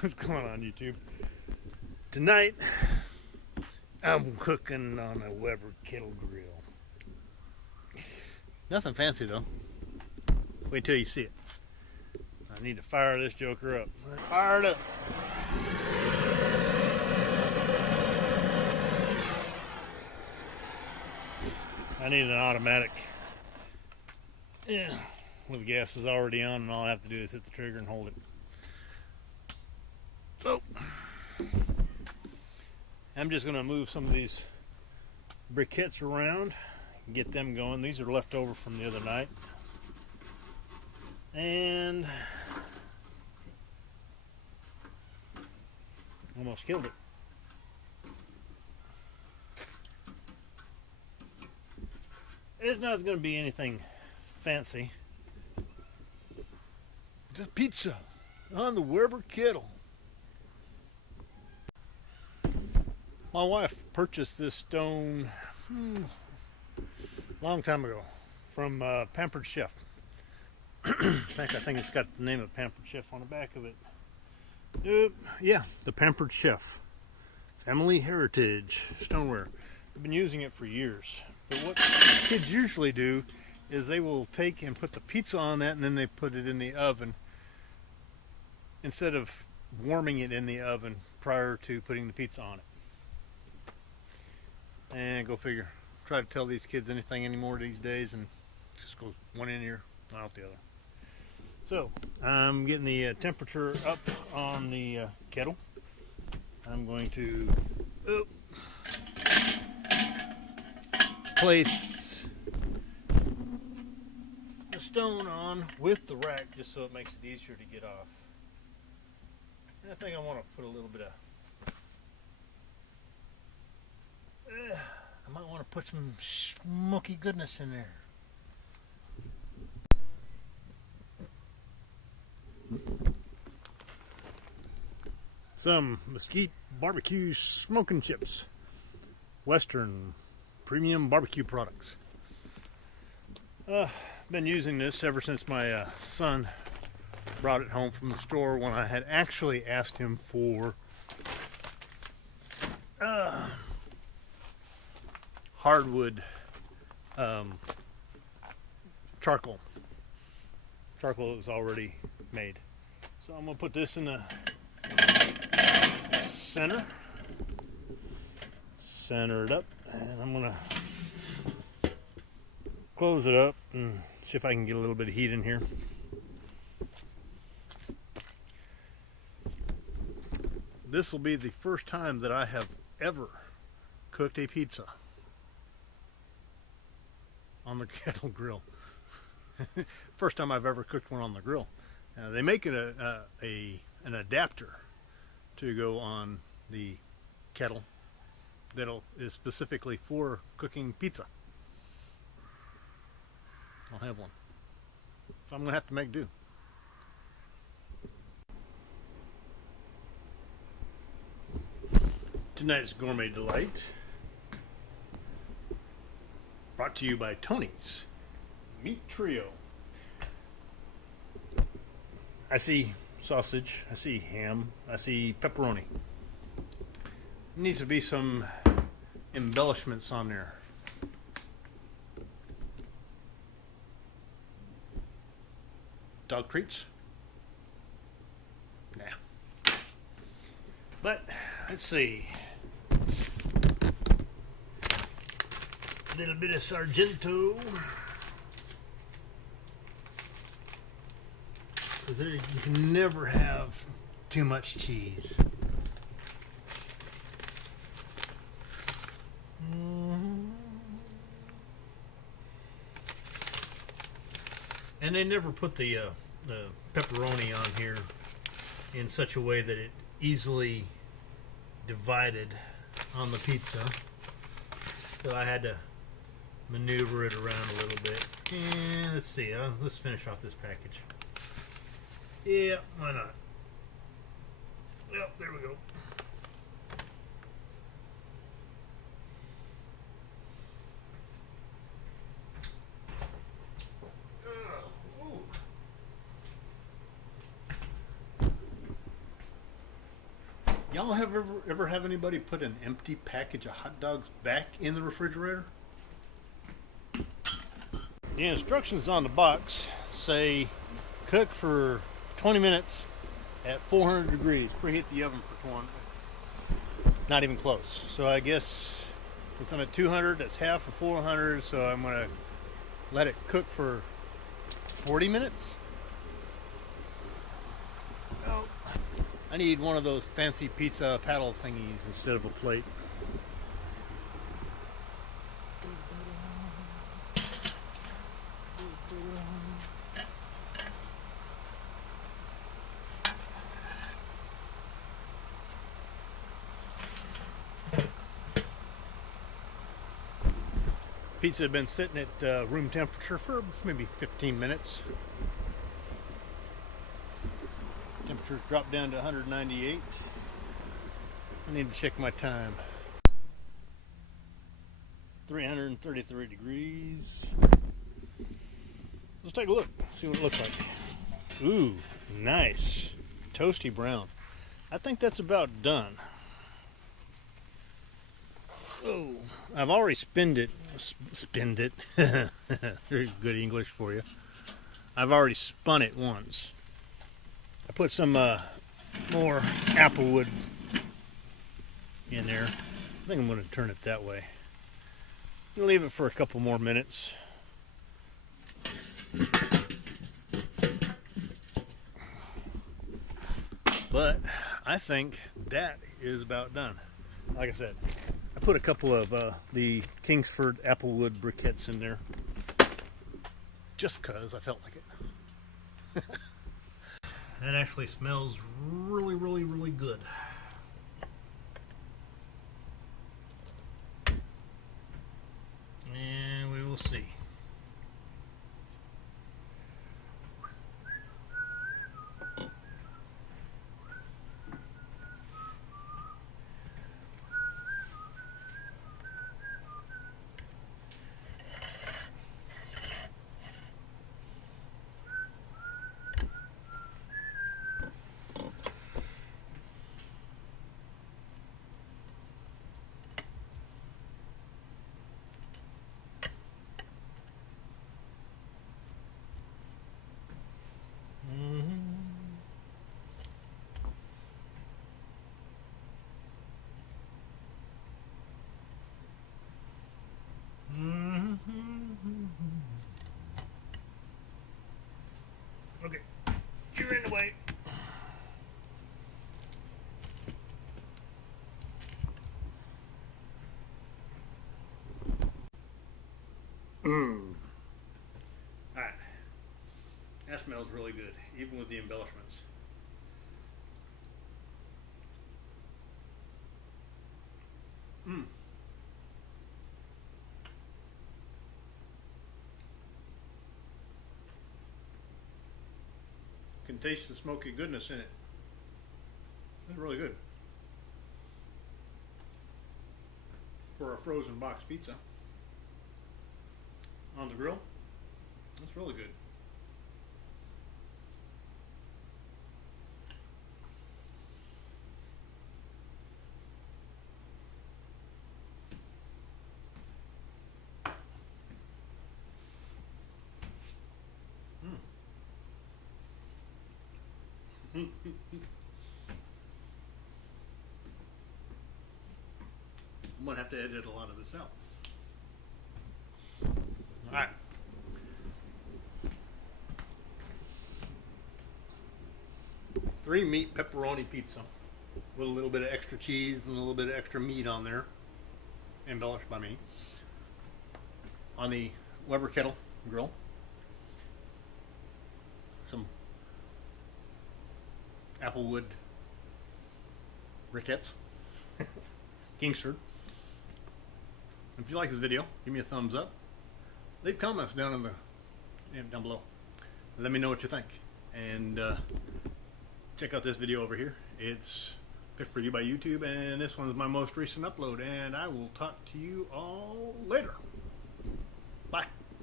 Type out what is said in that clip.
What's going on, YouTube? Tonight, I'm cooking on a Weber Kettle Grill. Nothing fancy though. Wait till you see it. I need to fire this joker up. Fire it up. I need an automatic. Yeah, with the gas is already on, and all I have to do is hit the trigger and hold it. So, I'm just going to move some of these briquettes around and get them going. These are left over from the other night. And almost killed it. It's not going to be anything fancy. Just pizza on the Weber Kettle. My wife purchased this stone a long time ago from Pampered Chef. In fact, I think it's got the name of Pampered Chef on the back of it. Yeah, the Pampered Chef. Family Heritage stoneware. I've been using it for years. But what kids usually do is they will take and put the pizza on that, and then they put it in the oven instead of warming it in the oven prior to putting the pizza on it. And go figure. Try to tell these kids anything anymore these days, and just goes one in ear, out the other. So I'm getting the temperature up on the kettle. I'm going to place the stone on with the rack just so it makes it easier to get off. And I think I want to put a little bit of I might want to put some smoky goodness in there. Some mesquite barbecue smoking chips. Western premium barbecue products. Been using this ever since my son brought it home from the store, when I had actually asked him for hardwood charcoal that was already made. So I'm going to put this in the center it up, and I'm going to close it up and see if I can get a little bit of heat in here. This will be the first time that I have ever cooked a pizza on the kettle grill. First time I've ever cooked one on the grill. They make it an adapter to go on the kettle that is specifically for cooking pizza. I'll have one. So I'm going to have to make do. Tonight's Gourmet Delight, brought to you by Tony's Meat Trio. I see sausage, I see ham, I see pepperoni. Needs to be some embellishments on there. Dog treats? Nah. But let's see. A little bit of Sargento. You can never have too much cheese. And they never put the pepperoni on here in such a way that it easily divided on the pizza. So I had to maneuver it around a little bit. And let's see, let's finish off this package. Yeah, why not? Yep, there we go. Y'all have ever have anybody put an empty package of hot dogs back in the refrigerator? The instructions on the box say cook for 20 minutes at 400 degrees. Preheat the oven for 20. Not even close. So I guess since I'm at 200, that's half of 400. So I'm gonna let it cook for 40 minutes. Oh, I need one of those fancy pizza paddle thingies instead of a plate. Pizza had been sitting at room temperature for maybe 15 minutes. Temperature dropped down to 198. I need to check my time. 333 degrees. Let's take a look, see what it looks like. Ooh, nice. Toasty brown. I think that's about done. Oh, I've already spinned it. Very good English for you. I've already spun it once. I put some more applewood in there. I think I'm going to turn it that way. I'll leave it for a couple more minutes. But I think that is about done. Like I said, I put a couple of the Kingsford applewood briquettes in there just because I felt like it. That actually smells really, really, really good. And we will see. Okay, you're in the way. Alright, that smells really good, even with the embellishments. Can taste the smoky goodness in it. It's really good for a frozen box pizza on the grill. That's really good. I'm gonna have to edit a lot of this out. All right. Three meat pepperoni pizza with a little bit of extra cheese and a little bit of extra meat on there, embellished by me, on the Weber Kettle Grill. Some applewood briquettes, Kingsford. If you like this video, give me a thumbs up. Leave comments down below. Let me know what you think. And check out this video over here. It's picked for you by YouTube, and this one's my most recent upload. And I will talk to you all later.